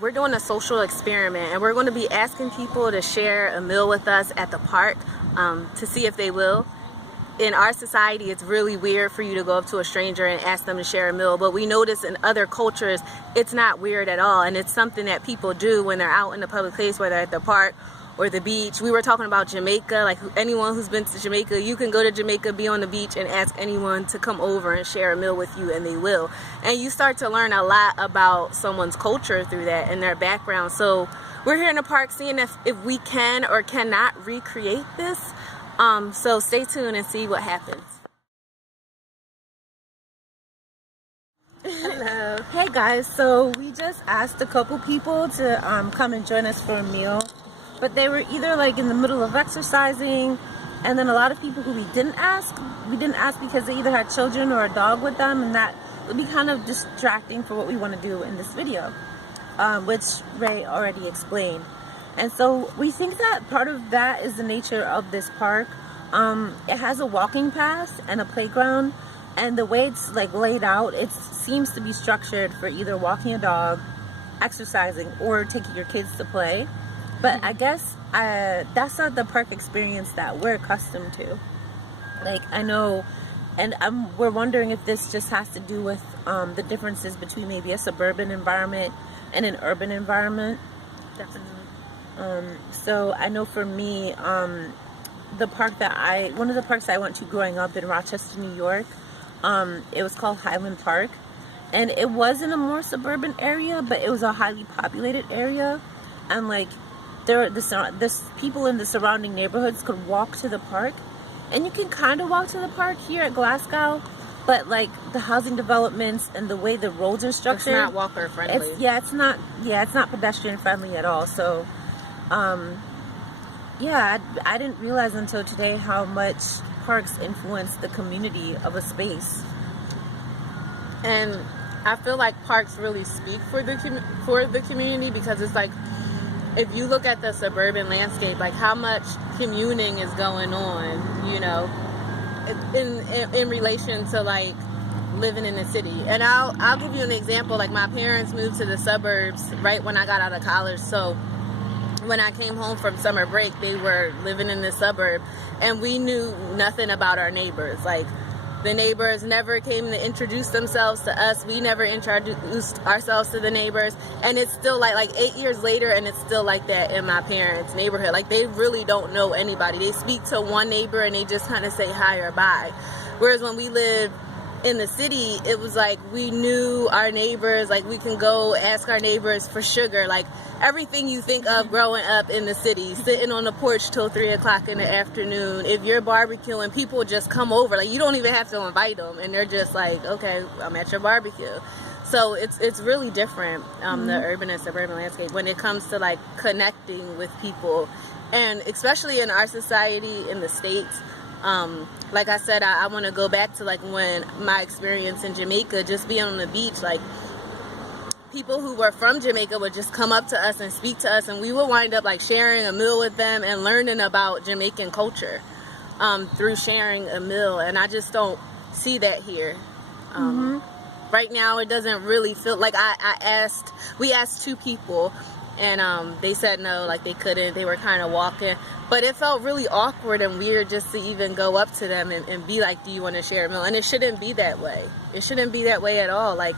we're doing a social experiment, and we're going to be asking people to share a meal with us at the park to see if they will. In our society, it's really weird for you to go up to a stranger and ask them to share a meal, but we notice in other cultures it's not weird at all, and it's something that people do when they're out in the public place, whether at the park or the beach. We were talking about Jamaica, like anyone who's been to Jamaica, you can go to Jamaica, be on the beach, and ask anyone to come over and share a meal with you, and they will. And you start to learn a lot about someone's culture through that and their background. So we're here in the park seeing if we can or cannot recreate this. So stay tuned and see what happens. Hello. Hey guys, so we just asked a couple people to come and join us for a meal, but they were either like in the middle of exercising, and then a lot of people who we didn't ask because they either had children or a dog with them, and that would be kind of distracting for what we want to do in this video, which Ray already explained. And so we think that part of that is the nature of this park. It has a walking path and a playground, and the way it's like laid out, it seems to be structured for either walking a dog, exercising, or taking your kids to play. But I guess that's not the park experience that we're accustomed to. Like, I know, and we're wondering if this just has to do with the differences between maybe a suburban environment and an urban environment. Definitely. So I know for me, one of the parks I went to growing up in Rochester, New York, it was called Highland Park, and it was in a more suburban area, but it was a highly populated area, and like the people in the surrounding neighborhoods could walk to the park, and you can kind of walk to the park here at Glasgow, but like the housing developments and the way the roads are structured, it's not walker friendly. It's not pedestrian friendly at all. So yeah, I didn't realize until today how much parks influence the community of a space. And I feel like parks really speak for the community, because it's like, if you look at the suburban landscape, like how much communing is going on, you know, in relation to like living in the city. And I'll give you an example. Like, my parents moved to the suburbs right when I got out of college, so when I came home from summer break, they were living in the suburb, and we knew nothing about our neighbors. Like, the neighbors never came to introduce themselves to us. We never introduced ourselves to the neighbors, and it's still like 8 years later, and it's still like that in my parents' neighborhood. Like, they really don't know anybody. They speak to one neighbor and they just kind of say hi or bye. Whereas when we lived in the city, it was like we knew our neighbors. Like, we can go ask our neighbors for sugar. Like, everything you think of growing up in the city, sitting on the porch till 3 o'clock in the afternoon. If you're barbecuing, people just come over. Like, you don't even have to invite them, and they're just like, okay, I'm at your barbecue. So it's really different, the urban and suburban landscape, when it comes to like connecting with people, and especially in our society in the States. Like I said, I want to go back to like when my experience in Jamaica, just being on the beach, like people who were from Jamaica would just come up to us and speak to us, and we would wind up like sharing a meal with them and learning about Jamaican culture through sharing a meal. And I just don't see that here. Right now, it doesn't really feel like we asked 2 people, and they said no, like they couldn't, they were kind of walking, but it felt really awkward and weird just to even go up to them and be like, do you want to share a meal? And it shouldn't be that way. It shouldn't be that way at all. Like,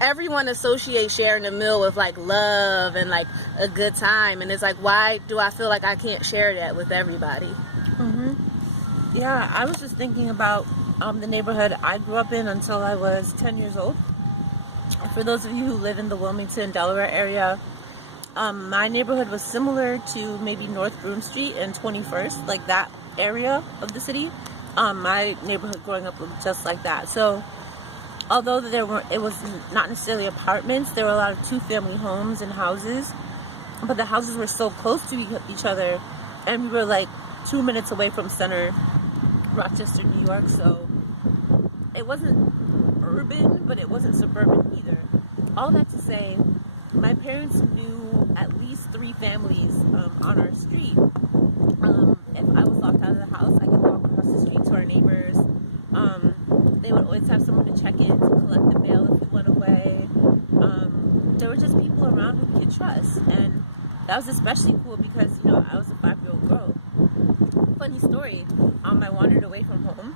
everyone associates sharing a meal with like love and like a good time, and it's like, why do I feel like I can't share that with everybody? Yeah, I was just thinking about the neighborhood I grew up in until I was 10 years old. For those of you who live in the Wilmington, Delaware area, my neighborhood was similar to maybe North Broome Street and 21st, like that area of the city. My neighborhood growing up was just like that. So although it was not necessarily apartments, there were a lot of 2-family homes and houses, but the houses were so close to each other, and we were like 2 minutes away from center Rochester, New York. So it wasn't urban, but it wasn't suburban either. All that to say, my parents knew at least 3 families on our street. If I was locked out of the house, I could walk across the street to our neighbors. They would always have someone to check in to collect the mail if we went away. There were just people could trust. And that was especially cool because, you know, I was a 5-year-old girl. Funny story, I wandered away from home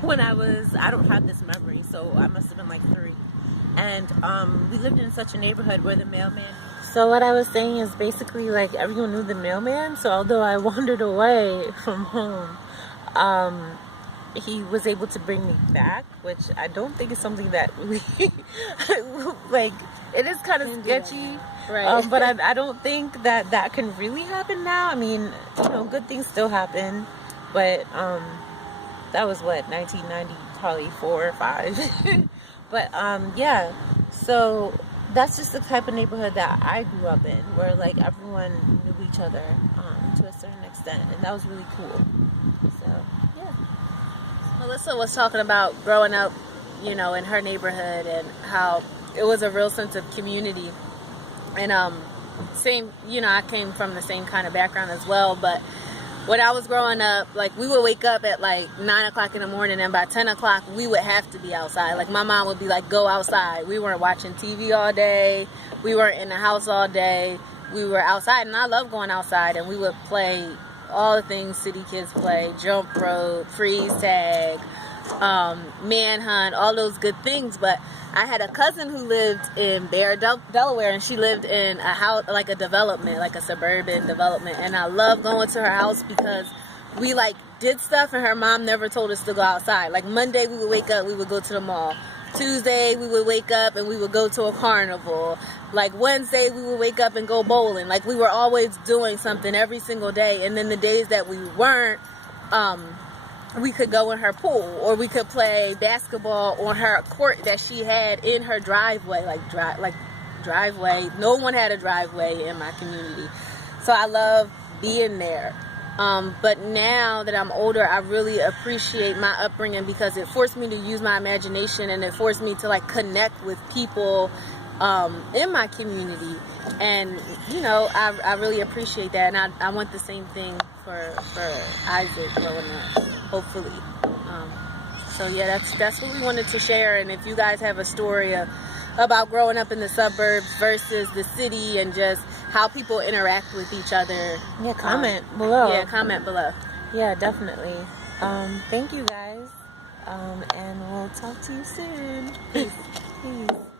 when I don't have this memory, so I must have been like 3. And we lived in such a neighborhood where the mailman. So what I was saying is basically like everyone knew the mailman. So although I wandered away from home, he was able to bring me back, which I don't think is something that we like. It is kind of sketchy, right? But I don't think that can really happen now. I mean, you know, good things still happen, but that was what, 1990, probably 4 or 5. But yeah, so that's just the type of neighborhood that I grew up in, where like everyone knew each other to a certain extent, and that was really cool. So yeah. Melissa was talking about growing up, you know, in her neighborhood and how it was a real sense of community. And same, you know, I came from the same kind of background as well, but when I was growing up, like, we would wake up at like 9 o'clock in the morning, and by 10 o'clock we would have to be outside. Like, my mom would be like, go outside. We weren't watching TV all day, we weren't in the house all day, we were outside. And I love going outside, and we would play all the things city kids play: jump rope, freeze tag, manhunt, all those good things. But I had a cousin who lived in Bear, Delaware, and she lived in a house, like a development, like a suburban development. And I love going to her house because we like did stuff, and her mom never told us to go outside. Like, Monday we would wake up, we would go to the mall. Tuesday we would wake up and we would go to a carnival. Like, Wednesday we would wake up and go bowling. Like, we were always doing something every single day. And then the days that we weren't, we could go in her pool, or we could play basketball on her court that she had in her driveway. Driveway. No one had a driveway in my community, so I love being there. But now that I'm older, I really appreciate my upbringing because it forced me to use my imagination, and it forced me to like connect with people in my community. And you know, I really appreciate that, and I want the same thing for Isaac growing up, hopefully. So yeah, that's what we wanted to share. And if you guys have a story about growing up in the suburbs versus the city, and just how people interact with each other, comment below. Yeah, comment below. Yeah, definitely. Thank you guys, and we'll talk to you soon. Peace. Peace.